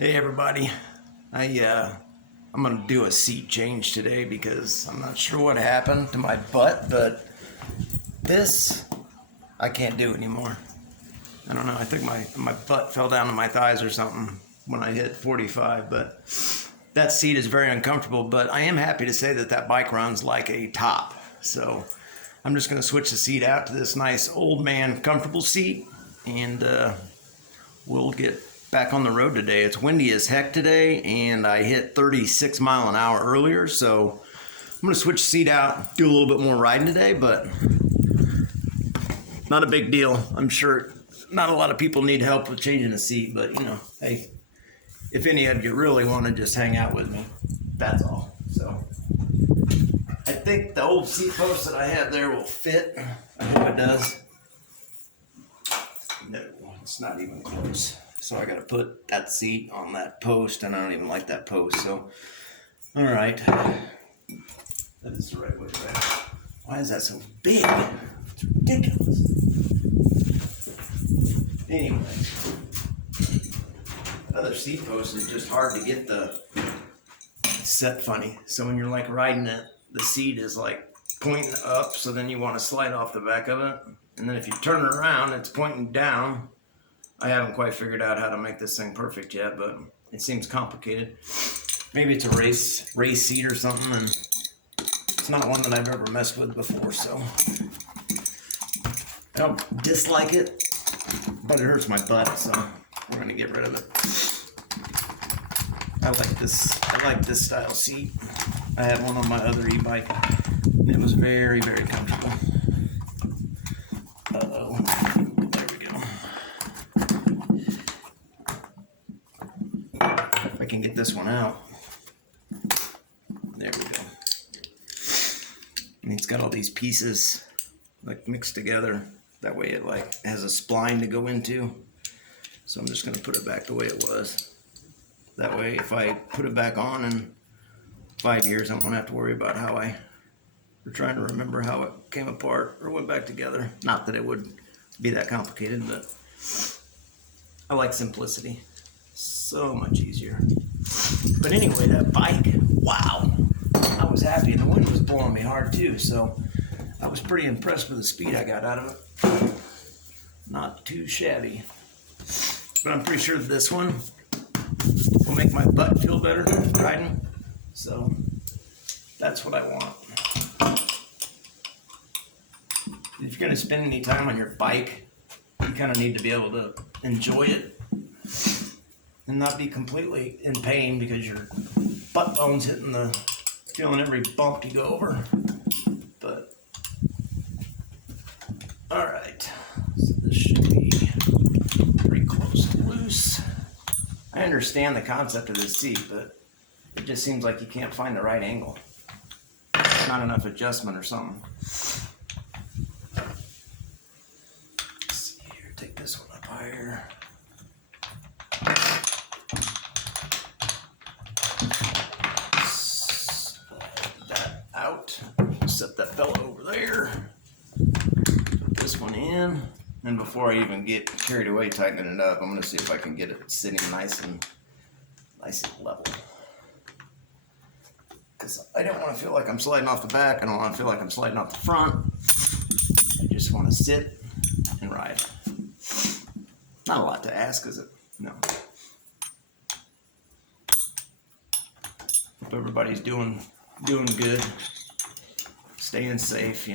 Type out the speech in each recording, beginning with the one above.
Hey everybody, I'm gonna do a seat change today because I'm not sure what happened to my butt, but this I can't do anymore. I don't know. I think my butt fell down to my thighs or something when I hit 45, but that seat is very uncomfortable. But I am happy to say that bike runs like a top. So I'm just gonna switch the seat out to this nice old man comfortable seat, and we'll get back on the road today. It's windy as heck today, and I hit 36 mile an hour earlier, so I'm gonna switch the seat out, do a little bit more riding today, but not a big deal. I'm sure not a lot of people need help with changing the seat, but hey, if any of you really want to just hang out with me, that's all. So I think the old seat post that I have there will fit. I hope it does. No, it's not even close. So I gotta put that seat on that post, and I don't even like that post. So, all right, that is the right way, right? Why is that so big? It's ridiculous. Anyway, other seat post is just hard to get the set funny. So when you're like riding it, the seat is like pointing up. So then you want to slide off the back of it, and then if you turn it around, it's pointing down. I haven't quite figured out how to make this thing perfect yet, but it seems complicated. Maybe it's a race seat or something, and it's not one that I've ever messed with before, so I don't dislike it, but it hurts my butt, so we're gonna get rid of it. I like this style seat. I had one on my other e-bike, and it was very, very comfortable. Uh-oh. Can get this one out. There we go. And it's got all these pieces like mixed together. That way it like has a spline to go into. So I'm just gonna put it back the way it was. That way if I put it back on in 5 years, I won't have to worry about we're trying to remember how it came apart or went back together. Not that it would be that complicated, but I like simplicity. So much easier. But anyway, that bike, wow, I was happy, and the wind was blowing me hard too, so I was pretty impressed with the speed I got out of it. Not too shabby. But I'm pretty sure this one will make my butt feel better riding, so that's what I want. If you're going to spend any time on your bike, you kind of need to be able to enjoy it and not be completely in pain because your butt bone's feeling every bump you go over. But, all right, so this should be pretty close to loose. I understand the concept of this seat, but it just seems like you can't find the right angle. Not enough adjustment or something. Let's see here, take this one up higher. Set that fella over there. Put this one in. And before I even get carried away tightening it up, I'm going to see if I can get it sitting nice and level. Because I don't want to feel like I'm sliding off the back. I don't want to feel like I'm sliding off the front. I just want to sit and ride. Not a lot to ask, is it? No. Hope everybody's doing good. Staying safe,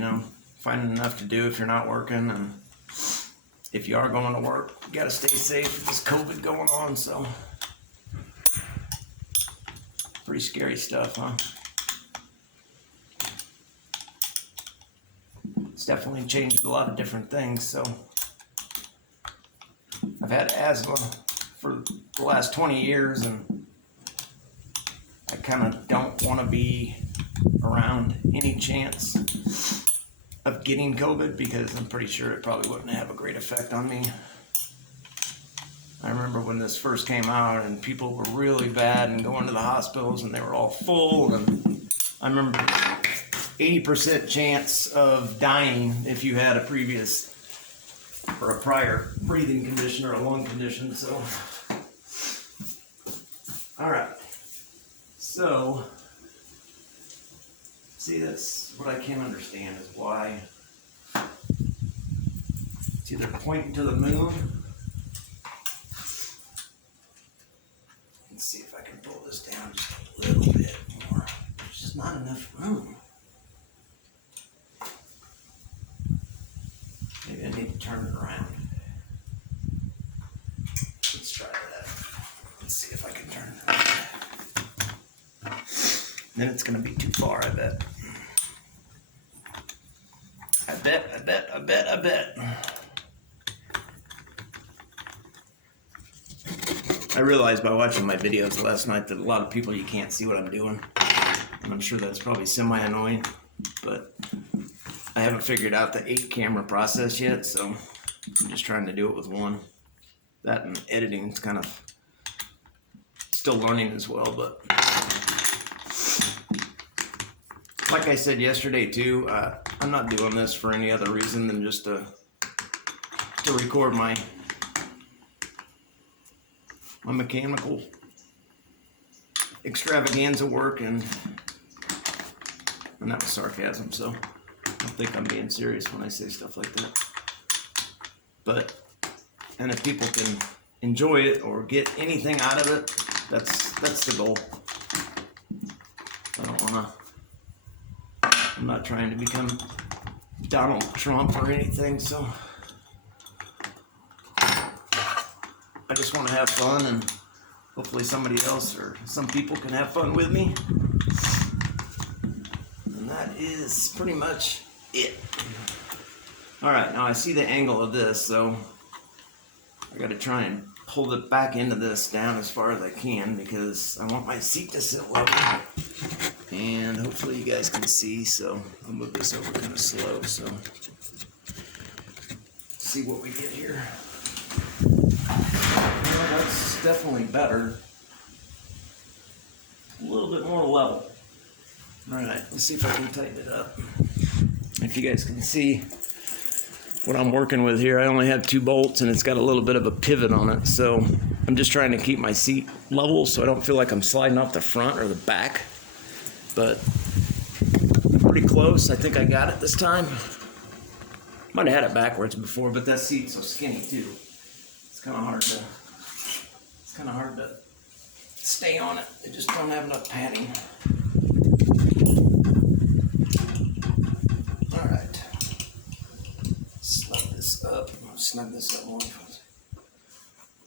finding enough to do if you're not working, and if you are going to work, you gotta stay safe with this COVID going on, so pretty scary stuff, huh? It's definitely changed a lot of different things, so I've had asthma for the last 20 years, and I kind of don't want to be around any chance of getting COVID because I'm pretty sure it probably wouldn't have a great effect on me. I remember when this first came out and people were really bad and going to the hospitals and they were all full, and I remember 80% chance of dying if you had a prior breathing condition or a lung condition. So All right. So, see, that's what I can't understand is why it's either pointing to the moon. Let's see if I can pull this down just a little bit more. There's just not enough room. Maybe I need to turn it around. Let's try that. Let's see if I can turn it around. Then it's going to be too far, I bet. I bet. I realized by watching my videos last night that a lot of people, you can't see what I'm doing. And I'm sure that's probably semi-annoying, but I haven't figured out the 8-camera process yet, so I'm just trying to do it with one. That and editing is kind of still learning as well, but like I said yesterday too, I'm not doing this for any other reason than just to record my mechanical extravaganza work, and that was sarcasm, so I don't think I'm being serious when I say stuff like that. But, and if people can enjoy it or get anything out of it, that's the goal. I'm not trying to become Donald Trump or anything, so I just want to have fun, and hopefully somebody else or some people can have fun with me. And that is pretty much it. Alright, now I see the angle of this, so I gotta try and pull it back into this down as far as I can because I want my seat to sit level. And hopefully you guys can see, so I'll move this over kind of slow, so see what we get here. Well, that's definitely better. A little bit more level. Alright, let's see if I can tighten it up. If you guys can see what I'm working with here, I only have 2 bolts and it's got a little bit of a pivot on it, so I'm just trying to keep my seat level so I don't feel like I'm sliding off the front or the back. But I'm pretty close. I think I got it this time. Might have had it backwards before, but that seat's so skinny too. It's kind of hard to stay on it. They just don't have enough padding. All right. Snug this up more.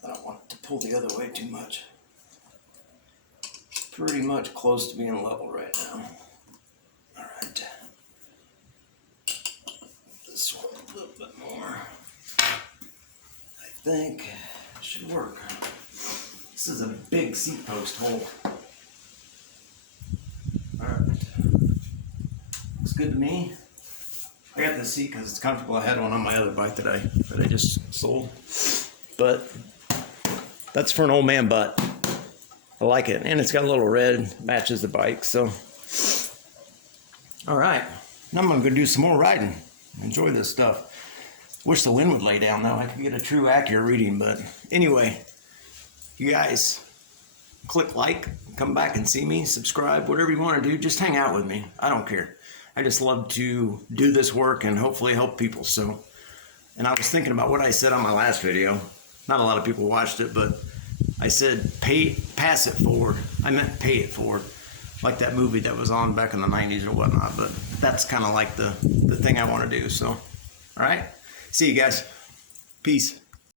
I don't want it to pull the other way too much. Pretty much close to being level right now. All right. This one a little bit more. I think it should work. This is a big seat post hole. All right. Looks good to me. I got this seat because it's comfortable. I had one on my other bike that I just sold. But that's for an old man butt. I like it, and it's got a little red, matches the bike, so. All right, now I'm gonna go do some more riding. Enjoy this stuff. Wish the wind would lay down though. I could get a true accurate reading, but anyway, you guys click like, come back and see me, subscribe, whatever you want to do, just hang out with me. I don't care. I just love to do this work and hopefully help people, so. And I was thinking about what I said on my last video. Not a lot of people watched it, but I said pass it forward. I meant pay it forward, like that movie that was on back in the 90s or whatnot, but that's kind of like the thing I want to do, so. All right, see you guys. Peace.